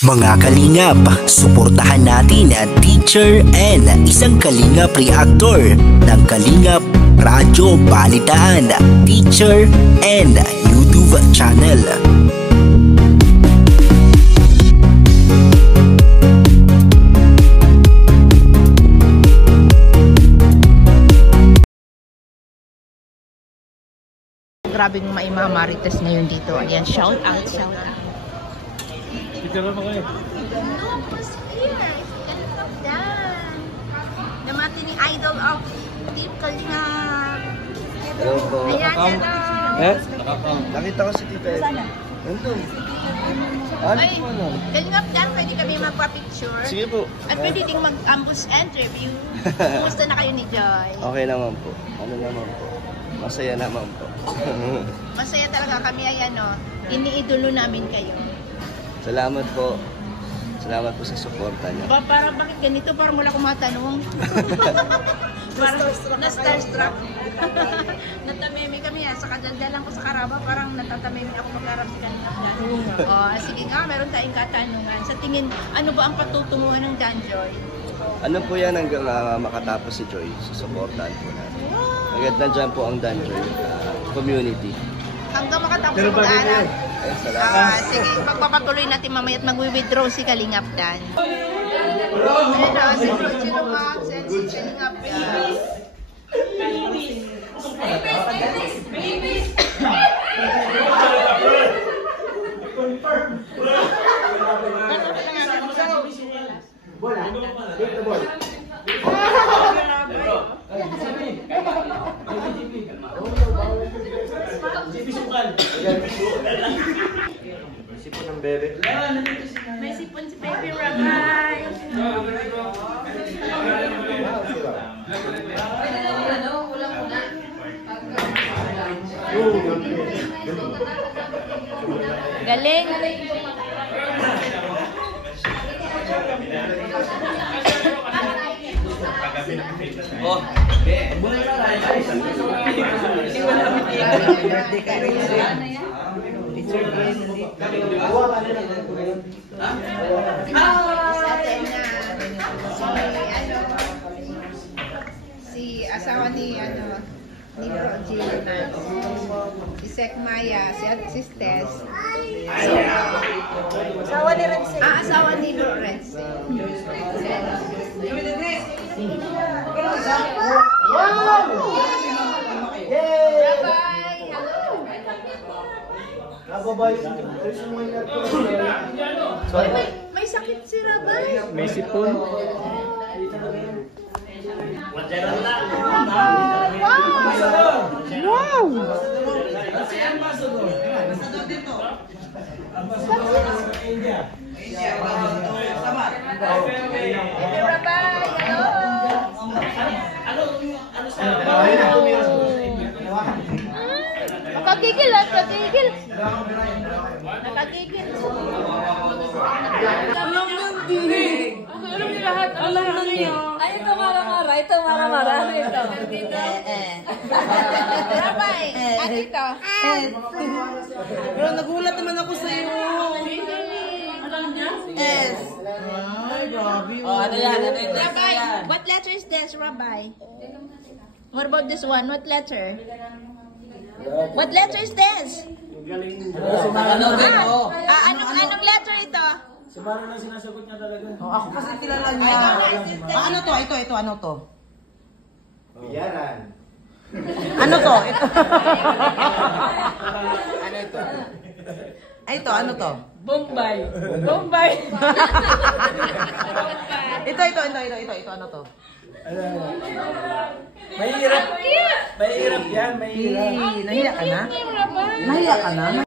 Mga kalingap, suportahan natin ang Teacher N, isang kalingap reactor ng Kalingap Radyo Balitaan, Teacher N YouTube channel. Grabe ng maimamarites ngayon dito. Ayan, shout out, shout out. Picture mo kayo. Namati ni Idol of Team Kalingap. Hello po. Ayan, hello. Eh? Nakita ko si Tita Ed. Nandun. Ay, Kalingap Dan, pwede kami magpa-picture. Sige po. At pwede ding mag-ambush interview. Kumusta na kayo ni Joy? Okay naman po. Ano naman po. Masaya naman po. Masaya talaga kami, ay iniidolo namin kayo. Salamat po. Salamat po sa suporta niyo. Parang bakit ganito? Parang wala akong matanong. Parang na-starstruck. Natameme kami sa kadaldalan ko sa Karaba. Parang natatameme ako pagkarap si Kalingap Dan. Sige nga, meron tayong katanungan. Sa tingin, ano ba ang patutunguhan ng Dan Joy? Ano po yan hanggang makatapos si Joy? Susuportahan po natin. Agad na dyan po ang Dan Joy community. Hanggang makatapos sa pag-aaral. Salamat. Sige, pagpapatuloy natin mamaya at mag-withdraw si Kalingap Dan. Ayun na, si Ma'am, si Kalingap Dan. Sipon ng bebe. May sipon si Baby Rabay. Galing. Oh. Si asawa ni ni Roger, si Sek Maya, si Tess. Asawa ni Rense. Asawa ni Rense. May sakit si Rabay. May sipon. Wow! Nakagigil at nakagigil. Nakagigil. Alam niyo lahat. Alam niyo. Ay, ito mara-mara. Ito mara-mara. Ito. Rabay, at ito. Pero nagulat naman ako sa iyo. Alam niya? Yes. Ay, grabe. Ano yan? Rabay, what letter is this, Rabay? What about this one? What letter? What letter is this? Anong letter ito? Si Mara lang sinasagot niya talaga. Ako kasi kilala niya. Ano to? Ito, ano to? Yaran. Ano to? Ito. Ano ito? Ay, ito, ano to? Bombay. Bombay. Ito, ano to? Mahirap. Mahirap yan, mahirap. Nahiya ka na? Nahiya ka na?